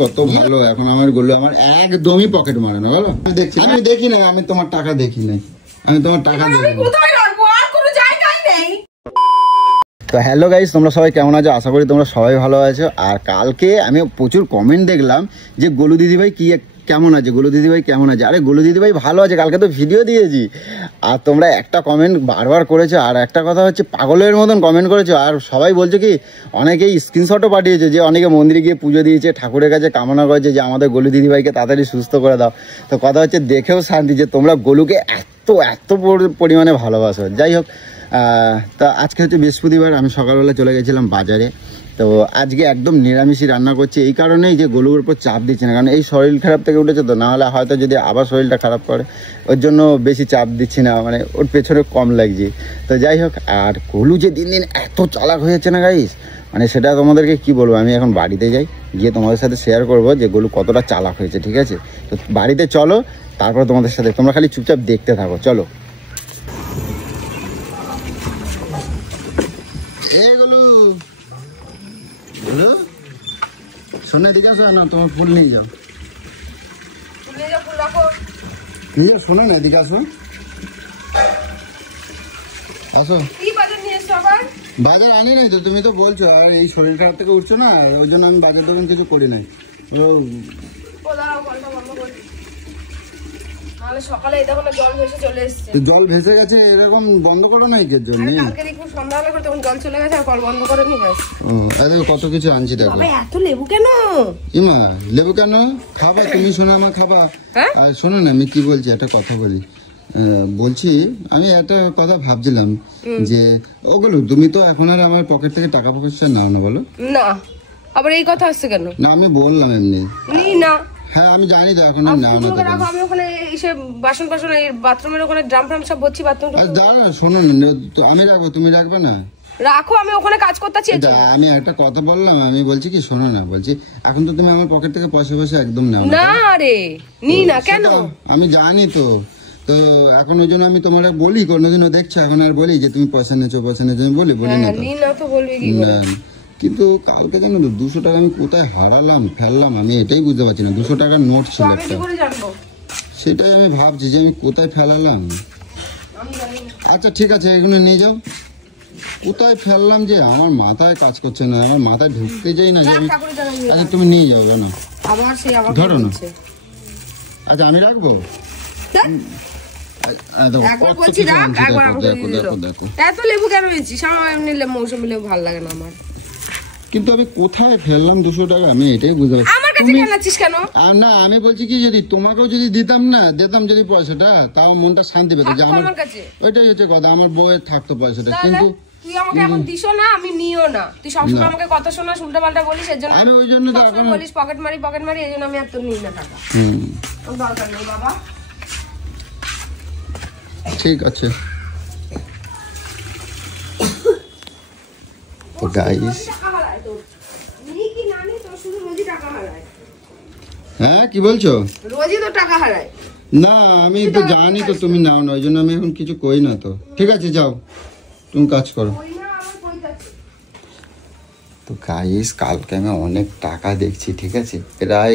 কত ভালো এখন আমার গোলু আমার একদমই পকেট মারে না বলো। আমি দেখি না, আমি তোমার টাকা দেখি নাই, আমি তোমার টাকা দেখি। তো হ্যালো গাইস, তোমরা সবাই কেমন আছো? আশা করি তোমরা সবাই ভালো আছো। আর কালকে আমি প্রচুর কমেন্ট দেখলাম যে গোলু দিদিভাই কি কেমন আছে, গোলু দিদিভাই কেমন আছে। আরে গোলু দিদিভাই ভালো আছে, কালকে তো ভিডিও দিয়েছি। আর তোমরা একটা কমেন্ট বারবার করেছো, আর একটা কথা হচ্ছে পাগলের মতন কমেন্ট করেছো। আর সবাই বলছে কি, অনেকেই স্ক্রিনশটও পাঠিয়েছে যে অনেকে মন্দিরে গিয়ে পুজো দিয়েছে, ঠাকুরের কাছে কামনা করেছে যে আমাদের গোলু দিদিভাইকে তাড়াতাড়ি সুস্থ করে দাও। তো কথা হচ্ছে দেখেও শান্তি যে তোমরা গোলুকে এত পরিমাণে ভালোবাসো। যাই হোক, তা আজকে হচ্ছে বৃহস্পতিবার, আমি সকালবেলা চলে গেছিলাম বাজারে। তো আজকে একদম নিরামিষই রান্না করছি, এই কারণেই যে গোলুর উপর চাপ দিচ্ছে না, কারণ এই শরীর খারাপ থেকে উঠেছে তো, নাহলে হয়তো যদি আবার শরীরটা খারাপ করে ওর জন্য বেশি চাপ দিচ্ছি না, মানে ওর পেছনে কম লাগছে। তো যাই হোক, আর গোলু যে দিন দিন এত চালাক হয়েছে না গাইস, মানে সেটা তোমাদেরকে কি বলবো। আমি এখন বাড়িতে যাই, গিয়ে তোমাদের সাথে শেয়ার করবো যে গোলু কতটা চালাক হয়েছে, ঠিক আছে? তো বাড়িতে চলো, তারপর তোমাদের সাথে, তোমরা খালি চুপচাপ দেখতে থাকো, চলো। শোনো এদিকে আসো না, তোমার ফুল নিয়ে যাও, নিয়ে যাও। শোনো না এদিকে আসো, আসো। বাজার আনি নাই তো, তুমি তো বলছো। আর এই শরীর খারাপ থেকে উঠছো না, ওই জন্য আমি বাজার দোকান কিছু করি নাই। জল ভেসে গেছে, এরকম বন্ধ করো না এর জন্য। কত কিছু আনছি দেখো। লেবু কেন? ইমা লেবু কেন খাবা তুমি? শোনো মা, খাবা। আর শোনো না, আমি কি বলছি, একটা কথা বলি। বলছি আমি একটা কথা ভাবছিলাম যে ওগুলো তুমি তো এখন আর আমার পকেট থেকে টাকা পয়সা নাও না, বলো না। আবার এই কথা আসছে কেন? না আমি বললাম এমনি। না হ্যাঁ আমি জানি তো এখন আর নাও না। আমি ওখানে এসে বাসন টাসন এই বাথরুমের ওখানে ড্রাম ফ্রাম সব ভর্তি বাথরুম। দাঁড়া শোনো না, আমি রাখবো, তুমি রাখবে না? রাখো, আমি ওখানে কাজ করতে চাই। আমি একটা কথা বললাম, আমি বলছি কি, শোনো না, বলছি এখন তো তুমি আমার পকেট থেকে পয়সা একদম নাও না। রে নি না কেন? আমি জানি তো, তো এখন ওই জন্য আমি তোমার বলি, কোনোদিনও দেখছো এখন আর বলি যে তুমি পয়সা নেছো বলি না তো বলবি কি করে? কিন্তু কালকে জানো তো 200 টাকা আমি কোথায় হারালাম ফেললাম, আমি এটাই বুঝতে পারছি না। 200 টাকার নোট ছিল একটা, সেটাই আমি ভাবছি যে আমি কোথায় ফেলালাম। আচ্ছা ঠিক আছে, এগুলো নিয়ে যাও। কোথায় ফেললাম যে আমার মাথায় কাজ করছে না, আমার মাথায় ঢুকতে যাই না যে আমি। আচ্ছা তুমি নিয়ে যাও না, ধরো না। আচ্ছা আমি রাখবো। কিন্তু আমি কোথায় ফেললাম 200 টাকা, আমি এটাই বুঝতে পারছি না। আমি বলছি কি, যদি তোমাকেও যদি দিতাম যদি পয়সাটা, তাও মনটা শান্তি পেত যে আমার, ওইটাই হচ্ছে কথা, আমার বউয়ের থাকতো পয়সাটা। কিন্তু তুই আমাকে এখন দিশো না, আমি নিও না। তুই সবসময় আমাকে কথা শোনা, উল্টা পাল্টা বলিস, এর জন্য আমি ওই জন্য তো এখন বলিস পকেট মারি, এই জন্য আমি আর তোর নিই না টাকা। দরকার নেই বাবা। ঠিক আছে তো গাইস, হ্যাঁ কি বলছো? রোজই তো টাকা হারায়। না আমি তো জানি তো তুমি নাও না, ওই জন্য আমি এখন কিছু কই না। তো ঠিক আছে যাও, তুমি কাজ করো। তো গাইস কালকে আমি অনেক টাকা দেখছি, ঠিক আছে? প্রায়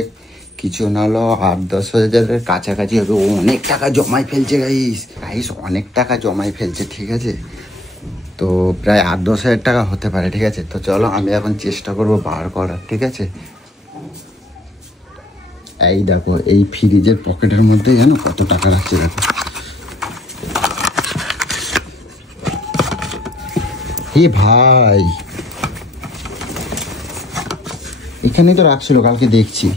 কিছু না হলো 8-10 হাজারের কাছাকাছি হবে। অনেক টাকা জমাই ফেলছে গাইস, অনেক টাকা জমাই ফেলছে, ঠিক আছে? তো প্রায় 8-10 হাজার টাকা হতে পারে, ঠিক আছে? তো চলো আমি এখন চেষ্টা করবো বার করার, ঠিক আছে? এই দেখো, এই ফ্রিজের পকেটের মধ্যে জানো কত টাকা রাখছে, দেখো। হে ভাই, এখানেই তো রাখছিল কালকে, দেখছি।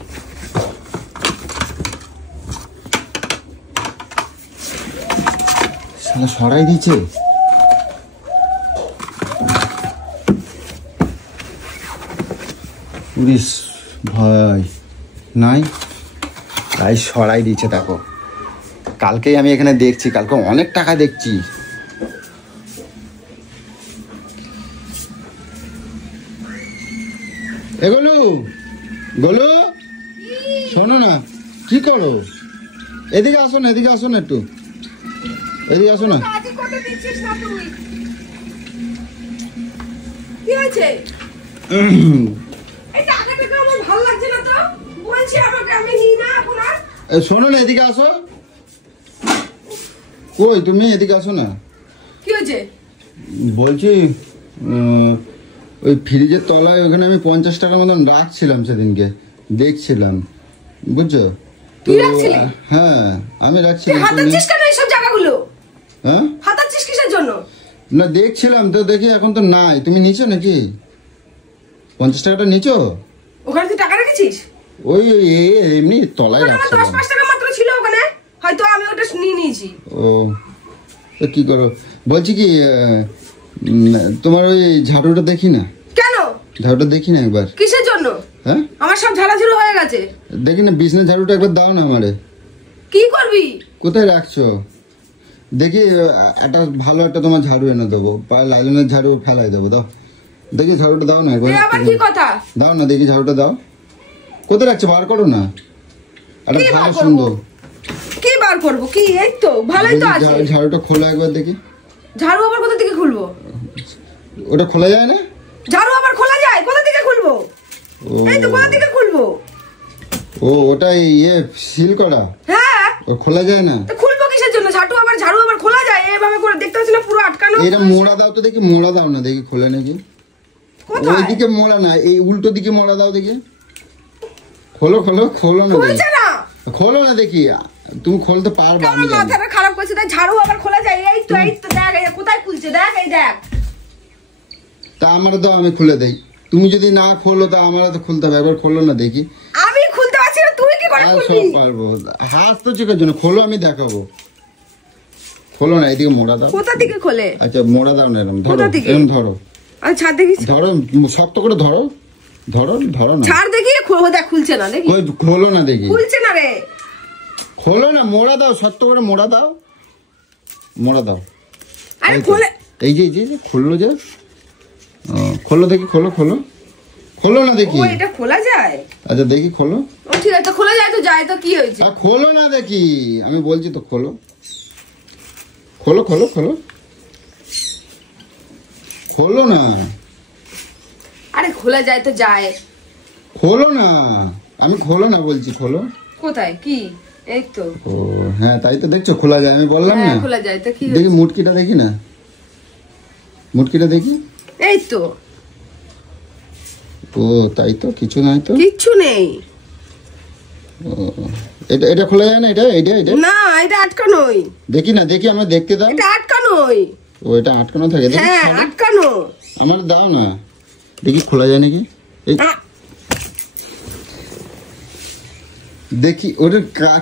সরাই দিচ্ছে। ভাই নাই, তাই সরাই দিচ্ছে। দেখো কালকেই আমি এখানে দেখছি, কালকে অনেক টাকা দেখছি। এগুলো গোলু শোনো না, কি করো? এদিকে আসো না, একটু এদিকে আসো না। কি হয়েছে? এই টাকাটা আমার ভালো লাগছে না তো, বলছি আমাকে আমি নিই না এখন আর। শোনো না, এদিকে আসো। কই তুমি? এদিকে আসো না। কি হয়েছে? বলছি ওই ফ্রিজের তলায় ওখানে আমি 50 টাকার মতন রাখছিলাম সেদিনকে, দেখছিলাম, বুঝছো তো? তুই রাখছিলি? হ্যাঁ আমি তুই রাখছিলাম। হাতাচ্ছিস কেন এইসব জায়গাগুলো? হ্যাঁ হাতাচ্ছিস কিসের জন্য? না দেখছিলাম তো, দেখি এখন তো নাই। তুমি নিচো নাকি 50 টাকাটা নিচো? ওখানে তুই টাকা রেখেছিস? ওই ওই এমনি তলায় ওখানে আমার রাখছিলাম। 10-5 টাকা মাত্র ছিল ওখানে, হয়তো আমি ওটা নিয়ে নিয়েছি। ও তো কি করো? বলছি কি তোমার ওই ঝাড়ুটা দেখি না? কেন? ঝাড়ুটা দেখি না একবার। কিসের জন্য? হ্যাঁ আমার সব ঝাড়াঝুড়ো হয়ে গেছে। দেখি না, বিছনা ঝাড়ুটা একবার দাও না আমারে। কি করবি? কোথায় রাখছো দেখি? একটা ভালো একটা তোমার ঝাড়ু এনে দেবো, লাইলনের ঝাড়ু ফেলাই দেবো। দাও দেখি ঝাড়ুটা দাও না একবার। এ আবার কি কথা? দাও না দেখি ঝাড়ুটা দাও। কোথায় রাখছো? বার করো না। একটা কি বার ভালো করবো? সুন্দর। কি বার করবো? কি এই তো ভালোই তো আছে। ঝাড়ুটা খোলা একবার দেখি। ঝাড়ু আবার কোথা থেকে খুলবো? ওটা খোলা যায় না? ঝাড়ু আবার খোলা যায়? কোথা থেকে খুলবো? ও এই তো কোথা থেকে খুলবো? ও ওটা ইয়ে সিল করা, হ্যাঁ ও খোলা যায় না। তো খুলবো কিসের জন্য? ঝাড়ু আবার খোলা যায়? এভাবে করে দেখতে পাচ্ছি না পুরো আটকানো। এটা মোড়া দাও তো দেখি, মোড়া দাও না দেখি, খোলে নাকি। কোথায়? ওইদিকে মোড়া না, এই উল্টো দিকে মোড়া দাও দেখি। খোলো খোলো, খোলো না দেখি, খুলছে না। খোলো না দেখি। তুমি খুলতে পারবে? আমি আমার জানি। মাথাটা খারাপ করছে, তাই ঝাড়ু আবার খোলা যায়? এই তো দেখ, এই কোথায় খুলছে দেখ, এই দেখ। তা আমার দাও, আমি খুলে দেই। তুমি যদি না খোলো তা আমার তো খুলতে হবে। একবার খোলো না দেখি। আমি খুলতে পারছি না, তুই কি করে আর খুলবি? সব পারবো। হাত তো চেকার জন্য খোলো, আমি দেখাবো। খোলো না, এদিকে মোড়া দাও। কোথা থেকে খোলে? আচ্ছা মোড়া দাও না, এরকম ধরো, কোথা থেকে? এরকম ধরো, আচ্ছা দেখিস, ধরো শক্ত করে ধরো, ধরো ধরো না। ছাড় দেখি। দেখ খুলছে না, দেখি কই খোলো না দেখি। খুলছে না রে। খোলো না, মোড়া দাও, শক্ত করে মোড়া দাও, মোড়া দাও। আরে এই তো। খোলে। এই যে খুললো যে। ও, খোলো দেখি, খোলো খোলো, খোলো না দেখি। ও এটা খোলা যায়? আচ্ছা দেখি খোলো। ও ঠিক আছে, খোলা যায় তো, যায় তো, কি হয়েছে? আর খোলো না দেখি, আমি বলছি তো খোলো, খোলো খোলো খোলো, খোলো না। আরে খোলা যায় তো যায়। খোলো না, আমি খোলো না বলছি, খোলো। কোথায় কি? এই তো। ও হ্যাঁ, তাই তো দেখছো খোলা যায়, আমি বললাম না। হ্যাঁ খোলা যায় তো, কি দেখি হয়েছে? মুটকিটা দেখি না, মুটকিটা দেখি। এই তো। ও তাই তো, কিছু নাই তো। কিচ্ছু নেই। ও এটা এটা খোলা যায় না? এটা এটা এটা না, এটা আটকানোই। দেখি না দেখি, আমার দেখতে দাও। এটা আটকানোই। ও এটা আটকানো থাকে? দেখি হ্যাঁ আটকানো। আমার দাও না দেখি, খোলা যায় নাকি। এই দেখি ওটা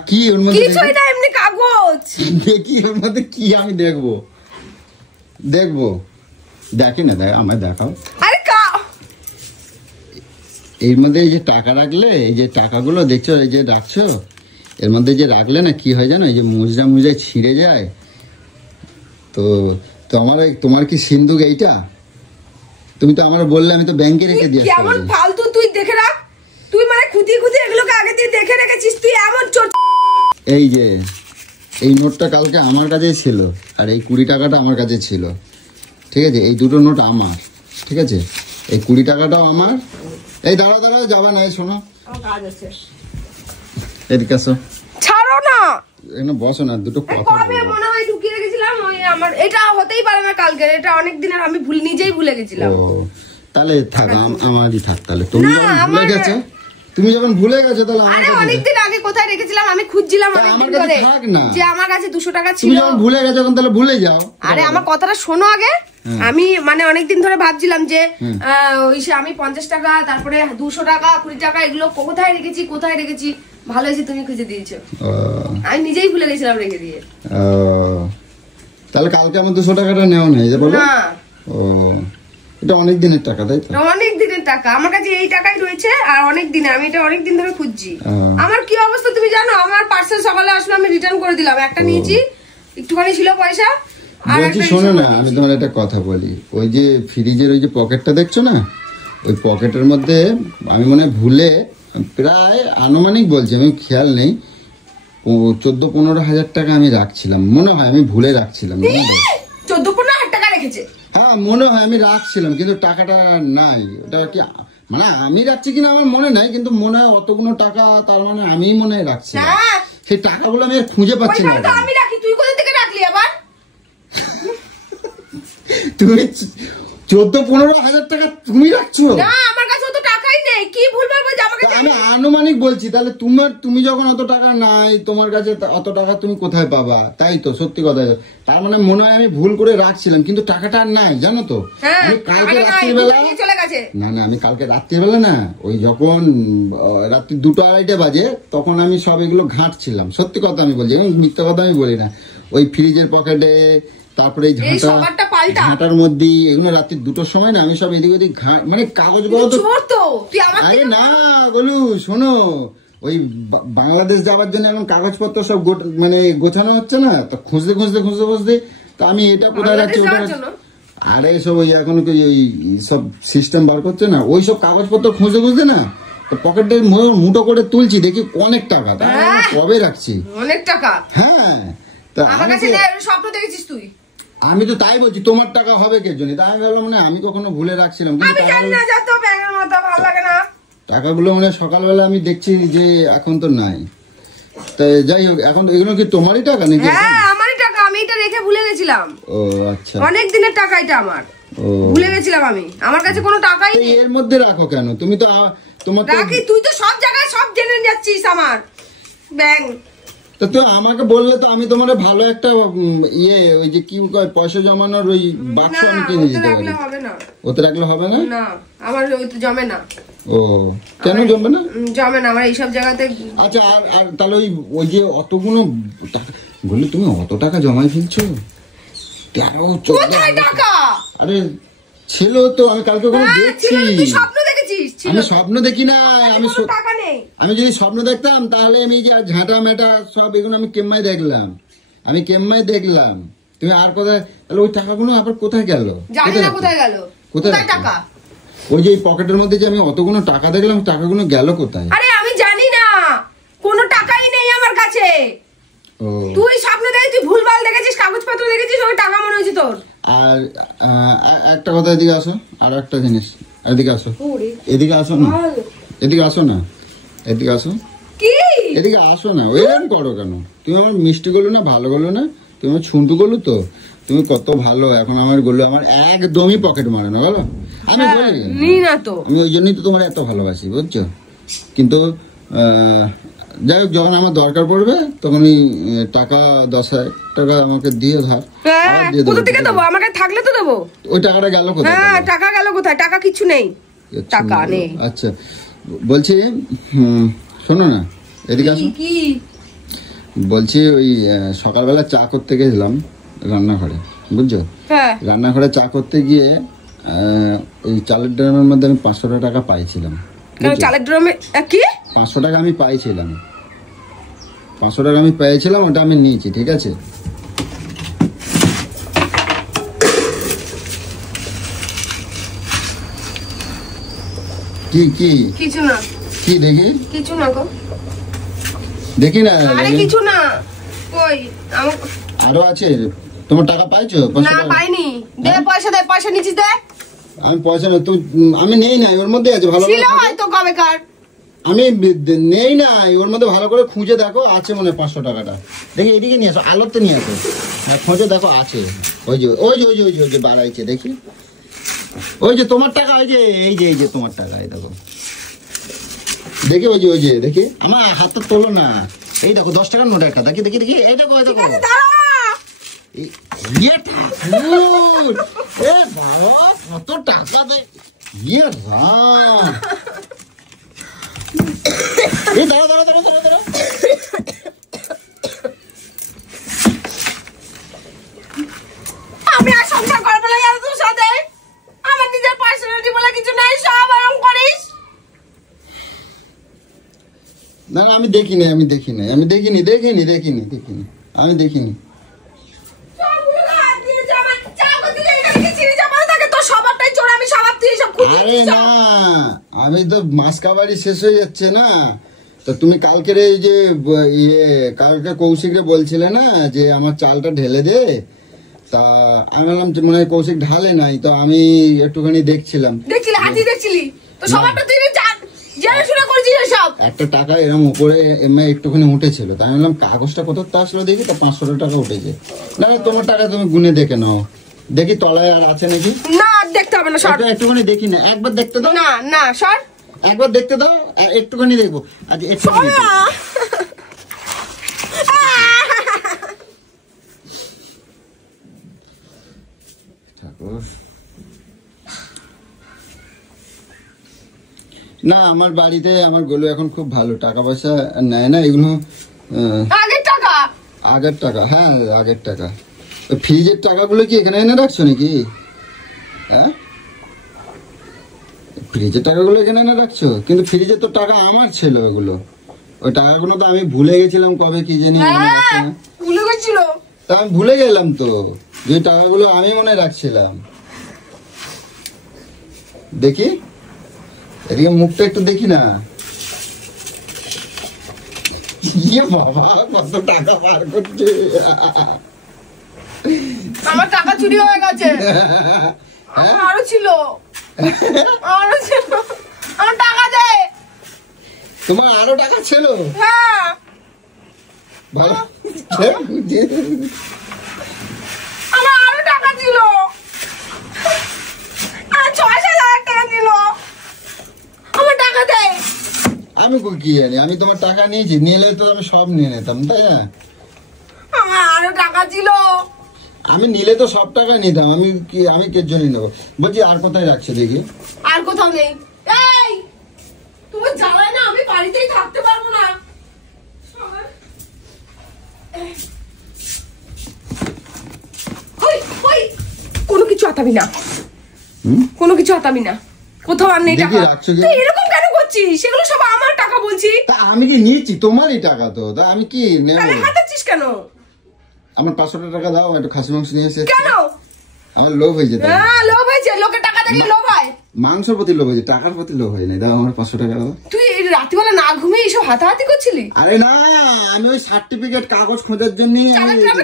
কি, ওর মধ্যে কিছুই না, এমনি কাগজ। দেখি ওর মধ্যে কি, আমি দেখবো দেখবো। দেখি না, দেখ আমায় দেখাও। আরে এর মধ্যে এই যে টাকা রাখলে, এই যে টাকাগুলো দেখছো, এই যে রাখছো, এর মধ্যে যে রাখলে না কি হয় জানো, এই যে মোজা মোজায় ছিঁড়ে যায়। তো তোমার কি সিন্ধুক এইটা? তুমি তো আমার বললে, আমি তো ব্যাংকে রেখে দিয়ে আসতে কেমন পারি। ফালতু, তুই দেখে রাখ। তুই মানে খুঁটিয়ে খুঁটিয়ে এগুলোকে আগে দিয়ে দেখে রেখেছিস, তুই এমন চোর। এই যে এই নোটটা কালকে আমার কাছেই ছিল, আর এই 20 টাকাটা আমার কাছে ছিল, ঠিক আছে? এই দুটো নোট আমার, ঠিক আছে? এই 20 টাকাটাও আমার। এই দাঁড়াও দাঁড়াও, যাবা না, এই শোনো, আমার কাজ আছে। এদিকে আসো। ছাড়ো না। এখানে বসো না, দুটো কথা কবে বলবো। মনে হয় ঢুকিয়ে রেখেছিলাম, ওই আমার এটা হতেই পারে না কালকে, এটা অনেক দিনের, আমি নিজেই ভুলে গেছিলাম। ও তাহলে থাক, আমারই থাক তাহলে। তুমি না, যখন ভুলে আমার- গেছো, তুমি যখন ভুলে গেছো তাহলে আমার আরে কাছে অনেকদিন আগে কোথায় রেখেছিলাম, আমি খুঁজছিলাম তা অনেকদিন আমার কাছে ধরে, থাক না। যে আমার কাছে 200 টাকা তুমি ছিল। যখন ভুলে গেছো তখন তাহলে ভুলে যাও। আরে আমার কথাটা শোনো আগে। হ্যাঁ। আমি মানে অনেকদিন ধরে ভাবছিলাম যে হুম। আমি 50 টাকা, তারপরে 200 টাকা, 20 টাকা, এগুলো কোথায় রেখেছি। ভালো হয়েছে তুমি খুঁজে দিয়েছো, ও, আমি নিজেই ভুলে গেছিলাম রেখে দিয়ে। ও, তাহলে কালকে আমার 200 টাকাটা নেওয়া নেই যে বলো। না, ও এটা অনেক দিনের টাকা তাই তো? অনেক দিনের টাকা আমার কাছে, এই টাকাই রয়েছে, আর অনেক দিনে, আমি এটা অনেক দিন ধরে খুঁজছি। ও। আমার কি অবস্থা তুমি জানো? আমার পার্সেল সকালে আসলো, আমি রিটার্ন করে দিলাম। একটা নিয়েছি, একটুখানি ছিল পয়সা। আর বলছি একটা শোনো issue না, করে আমি দিয়েছি। তোমার একটা কথা বলি। ওই যে ফ্রিজের ওই যে পকেটটা দেখছো না, ওই পকেটের মধ্যে আমি মনে হয় ভুলে, প্রায় আনুমানিক বলছি, আমি খেয়াল নেই, 14-15 হাজার টাকা আমি রাখছিলাম মনে হয়, আমি ভুলে রাখছিলাম। 14-15 হাজার টাকা রেখেছে? হ্যাঁ মনে হয় আমি রাখছিলাম, কিন্তু টাকাটা নাই। ওটা কি মানে আমি রাখছি কিনা আমার মনে নাই, কিন্তু মনে হয় অতগুলো টাকা তার মানে আমি মনে হয় রাখছি। হ্যাঁ সেই টাকাগুলো আমি আর খুঁজে পাচ্ছি না। ওইখানে তো আমি রাখি, তুই কোথা থেকে রাখলি আবার? তুমি 14-15 হাজার টাকা তুমি রাখছো? না আমার কাছে অত টাকাই নেই, কি ভুলভাল বলছিস আমাকে? আমি আনুমানিক বলছি, তাহলে তুমি যখন অত টাকা নাই তোমার কাছে, অত টাকা তুমি কোথায় পাবা? তাই তো, সত্যি কথা। তার মানে মনে হয় আমি ভুল করে রাখছিলাম, কিন্তু টাকাটা আর নাই, জানো তো। হ্যাঁ, আমি কালকে টাকাটা নাই, রাত্রিবেলা নিয়ে চলে গেছে। না আমি কালকে রাত্রিবেলা না, ওই যখন রাত্রি 2-2:30 বাজে, তখন আমি সব এগুলো ঘাঁটছিলাম। সত্যি কথা আমি বলছি, মিথ্যা কথা আমি বলি না। ওই ফ্রিজের পকেটে, তারপরে এই ঝাঁটার মধ্যে, এগুলো রাত্রি 2টোর সময় না আমি সব এদিক ওদিক মানে কাগজ আরে না বলু শোনো, ওই বাংলাদেশ যাওয়ার জন্য এখন কাগজপত্র সব মানে গোছানো হচ্ছে না, তো খুঁজতে তো আমি এটা কোথায় রাখছি ওটা। আরে সব ওই এখন ওই সব সিস্টেম বার করছে না, ওই সব কাগজপত্র খুঁজতে না, তো পকেটে মুঠো করে তুলছি, দেখি অনেক টাকা। কবে রাখছি অনেক টাকা? হ্যাঁ, তা স্বপ্ন দেখেছিস তুই? আমি তো তাই বলছি, তোমার টাকা হবে কে জন্য? তাই আমি ভাবলাম মানে আমি কখনো ভুলে রাখছিলাম, টাকাগুলো মানে সকালবেলা আমি দেখছি যে এখন তো নাই। তাই যাই হোক, এখন এগুলো কি তোমারই টাকা নাকি? হ্যাঁ আমারই টাকা, আমি এটা রেখে ভুলে গেছিলাম। ও আচ্ছা, অনেক দিনের টাকা এটা আমার, ভুলে গেছিলাম আমি। আমার কাছে কোনো টাকাই নেই। এর মধ্যে রাখো কেন তুমি? তো তোমার রাখি, তুই তো সব জায়গায় সব জেনে যাচ্ছিস আমার ব্যাংক। তো তুই আমাকে বললে তো আমি তোমার ভালো একটা ওই যে কি কয় পয়সা জমানোর ওই বাক্স আমি কিনে দিতে পারি। ওতে রাখলে হবে না? না আমার ওইতে জমে না। ও কেন জমবে না? জমে না আমার এইসব জায়গাতে। আচ্ছা আর তাহলে ওই যে অতগুলো টাকা বললে তুমি অত টাকা জমাই ফেলছো? কোথায় টাকা? আরে ছিল তো, আমি কালকে কোনো দেখছি। তুই স্বপ্ন দেখেছিস? আমি স্বপ্ন দেখি না, আমি যদি স্বপ্ন দেখতাম তাহলে আমি যে ঝাঁটা মেটা সব এগুলো আমি কেম্মাই দেখলাম। তুমি আর কোথায়, তাহলে ওই টাকাগুলো আবার কোথায় গেল? কোথায় টাকা? ওই যে পকেটের মধ্যে যে আমি অতগুলো টাকা দেখলাম, টাকাগুলো গেল কোথায়? আরে আমি জানি না, কোনো টাকাই নেই আমার কাছে। তুই স্বপ্ন দেখে তুই ভুলভাল দেখেছিস, কাগজপত্র দেখেছিস, ওই টাকা মনে হয়েছে তোর। আর একটা কথা, এদিকে আসো, আর একটা জিনিস, এদিকে আসো, এদিকে আসো না, এদিকে আসো না, এদিকে আসো, এদিকে আসো না। ওইরকম করো কেন? তুমি আমার মিষ্টি গলো না, ভালো গলো না, তুমি আমার ছুন্টু গলু তো, তুমি কত ভালো। এখন আমার গলু আমার একদমই পকেট মারে না, বলো? আমি বলি না তো, আমি ওই জন্যই তো তোমার এত ভালোবাসি, বুঝছো? কিন্তু যাই হোক, যখন আমার দরকার পড়বে তখন ওই টাকা 10,000 টাকা আমাকে দিয়ে ধার। কোথা থেকে দেবো? আমাকে থাকলে তো দেবো। ওই টাকাটা গেল কোথায়? হ্যাঁ টাকা গেল কোথায়? টাকা কিছু নেই, টাকা নেই। আচ্ছা বলছি, শোনো না, এদিকে আসো। কি বলছি, ওই সকালবেলা চা করতে গেছিলাম রান্নাঘরে, বুঝছো? রান্নাঘরে চা করতে গিয়ে ওই চালের ড্রামের মধ্যে আমি 500 টাকা পাইছিলাম। চালের ড্রামে কি 500 টাকা আমি পাইছিলাম? 500 টাকা আমি পেয়েছিলাম, ওটা আমি নিয়েছি, ঠিক আছে? কি কি কিছু না, কি দেখি? কিছু না গো, দেখি না। আরে কিছু না, কই আরো আছে। তোমার টাকা পাইছো? না পাইনি। দে পয়সা, দে পয়সা নিচিস, দে। আমি পয়সা না, তুই আমি নেই না, ওর মধ্যে আছে ভালো ছিল হয়তো কবেকার। আমি নেই না, ওর মধ্যে ভালো করে খুঁজে দেখো, আছে মনে হয় 500 টাকাটা। দেখি এদিকে নিয়ে আসো, আলোতে নিয়ে আসো, খুঁজে দেখো আছে। ওই যে ওই যে ওই যে ওই যে ওই যে বাড়াইছে, দেখি ওই যে তোমার টাকা, ওই যে এই যে তোমার টাকা, এই দেখো, দেখি ওই যে দেখি, আমার হাতটা তোলো না, এই দেখো 10 টাকার নোট একটা, দেখি দেখি দেখি, এই দেখো এই দেখো, কত টাকা দেয় এই দাঁড়া দাঁড়া দাঁড়া দাঁড়া দাঁড়া, আমি আর সংসার করবো না তোর সাথে। আমার নিজের পার্সোনালিটি বলে কিছু নাই, সব এরকম করিস। না না আমি দেখিনি, আমি দেখিনি, আমি দেখিনি, দেখিনি দেখিনি দেখিনি, আমি দেখিনি। আরে না, আমি তো মাস কাবারি শেষ হয়ে যাচ্ছে না, তো তুমি কালকের এই যে কালকে কৌশিককে বলছিলে না যে আমার চালটা ঢেলে দে, তা আমি বললাম যে মনে হয় কৌশিক ঢালে নাই, তো আমি একটুখানি দেখছিলাম। দেখছিলি হাতি দেখছিলি তো সবারটা তুই জেনে শুনে করেছিস সব। একটা টাকা এরকম উপরে এমনি একটুখানি উঠেছিল, তাই আমি বললাম কাগজটা কত আসলো দেখি, তো 500 টাকা উঠেছে। না তোমার টাকা তুমি গুনে দেখে নাও, দেখি তলায় আর আছে নাকি। না দেখতে হবে না, সর। একটুখানি দেখি না, একবার দেখতে দাও। না না সর, একবার দেখতে দাও, একটুখানি দেখবো। আজ একটুখানি না, আমার বাড়িতে আমার গোলু এখন খুব ভালো, টাকা পয়সা নেয় না এগুলো। আগের টাকা, আগের টাকা, হ্যাঁ আগের টাকা। ফ্রিজের টাকাগুলো কি এখানে এনে রাখছো নাকি? হ্যাঁ ফ্রিজের টাকাগুলো এখানে এনে রাখছো, কিন্তু ফ্রিজের তো টাকা আমার ছিল ওগুলো। ওই টাকাগুলো তো আমি ভুলে গেছিলাম কবে কি জানি, ভুলে গেছিল। তা আমি ভুলে গেলাম তো, যে টাকাগুলো আমি মনে রাখছিলাম। দেখি এদিকে মুখটা একটু দেখি না। ইয়ে বাবা কত টাকা বার করছে। আমার টাকা চুরি হয়ে গেছে। আরো ছিল, আরো ছিল। আমার টাকা দে। তোমার আরো টাকা ছিল? হ্যাঁ ভালো। আমার আরো টাকা ছিল, 6,000 টাকা ছিল। আমার টাকা দে। আমি কি জানি, আমি তোমার টাকা নিয়েছি, নিলে তো আমি সব নিয়ে নিতাম, তাই না? আমার আরো টাকা ছিল। আমি নিলে তো সব টাকা নিতাম, আমি কে জন্য নেবো? বলছি আর কোথায় রাখছে দেখি। আর কোথাও নেই। এই তুমি জানো না আমি বাড়িতেই থাকতে পারবো না। কোনো কিছু হাতাবি না, কোনো কিছু হাতাবি না, কোথাও আর নেই টাকা। তুই এরকম কেন করছিস? সেগুলো সব আমার টাকা বলছি। তা আমি কি নিয়েছি? তোমারই টাকা তো, তা আমি কি নেব? হাতাচ্ছিস কেন? আমার 500 টাকা দাও, একটু খাসি মাংস নিয়ে এসে। কেন? আমার লোভ হয়েছে। হ্যাঁ লোভ হয়েছে, লোকের টাকা দেখলে লোভ হয়। মাংসের প্রতি লোভ হয়েছে, টাকার প্রতি লোভ হয় না। দাও আমার 500 টাকা দাও। তুই রাত্রিবেলা না ঘুমিয়ে এসব হাতাহাতি করছিলি? আরে না, আমি ওই সার্টিফিকেট কাগজ খোঁজার জন্য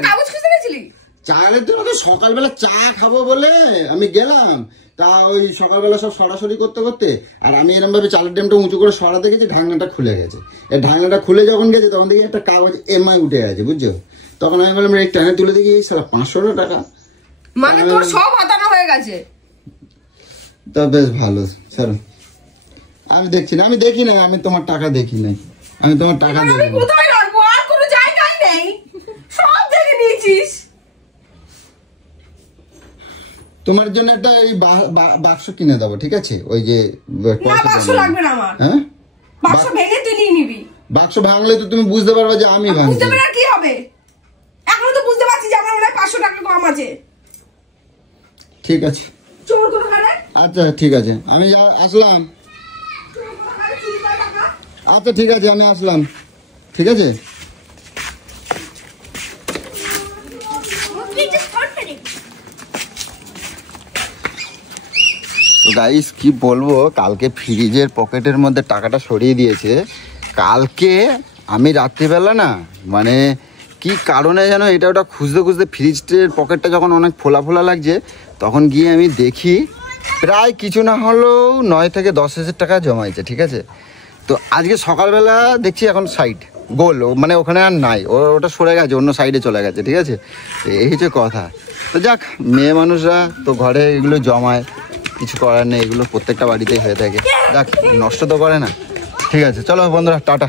কাগজ খুঁজতে গেছিলি? চালের জন্য তো সকালবেলা চা খাবো বলে আমি গেলাম, তা ওই সকালবেলা সব সরাসরি করতে করতে, আর আমি এরকম ভাবে চালের ড্যামটা উঁচু করে সরাতে গেছি, ঢাকনাটা খুলে গেছে। এই ঢাকনাটা খুলে যখন গেছে তখন দেখি একটা কাগজ এমআই উঠে গেছে, বুঝছো? তখন আমি বললাম এই টানে তুলে দেখি সারা 500 টাকা। মানে তোর সব হাতানো হয়ে গেছে। তা বেশ ভালো, চলো আমি দেখছি না, আমি দেখি না, আমি তোমার টাকা দেখি নাই, আমি তোমার টাকা দেখি। আমি কোথায় রাখবো? আর কোনো জায়গায় নেই, সব দেখে নিয়েছিস। তোমার জন্য একটা এই বাক্স কিনে দেবো, ঠিক আছে? ওই যে না বাক্স লাগবে না আমার। হ্যাঁ বাক্স ভেঙে তুই নিয়ে নিবি। বাক্স ভাঙলে তো তুমি বুঝতে পারবে যে আমি ভাঙছি। বুঝতে পারলে আর কি হবে? এখনো তো বুঝতে পারছি যে আমার মনে হয় 500 টাকা কম আছে। ঠিক আছে চোর কোন কারে? আচ্ছা ঠিক আছে, আমি আসলাম। আচ্ছা ঠিক আছে, আমি আসলাম, ঠিক আছে? তো গাইস কি বলবো, কালকে ফ্রিজের পকেটের মধ্যে টাকাটা সরিয়ে দিয়েছে। কালকে আমি রাত্রিবেলা না, মানে কি কারণে যেন এটা ওটা খুঁজতে খুঁজতে ফ্রিজের পকেটটা যখন অনেক ফোলা ফোলা লাগছে, তখন গিয়ে আমি দেখি প্রায় কিছু না হলেও 9 থেকে 10,000 টাকা জমাইছে, ঠিক আছে? তো আজকে সকালবেলা দেখছি এখন সাইড গোল, মানে ওখানে আর নাই, ওটা সরে গেছে, অন্য সাইডে চলে গেছে, ঠিক আছে? এই হচ্ছে কথা। তো যাক, মেয়ে মানুষরা তো ঘরে এগুলো জমায়, কিছু করার নেই, এগুলো প্রত্যেকটা বাড়িতেই হয়ে থাকে। যাক, নষ্ট তো করে না। ঠিক আছে, চলো বন্ধুরা, টাটা।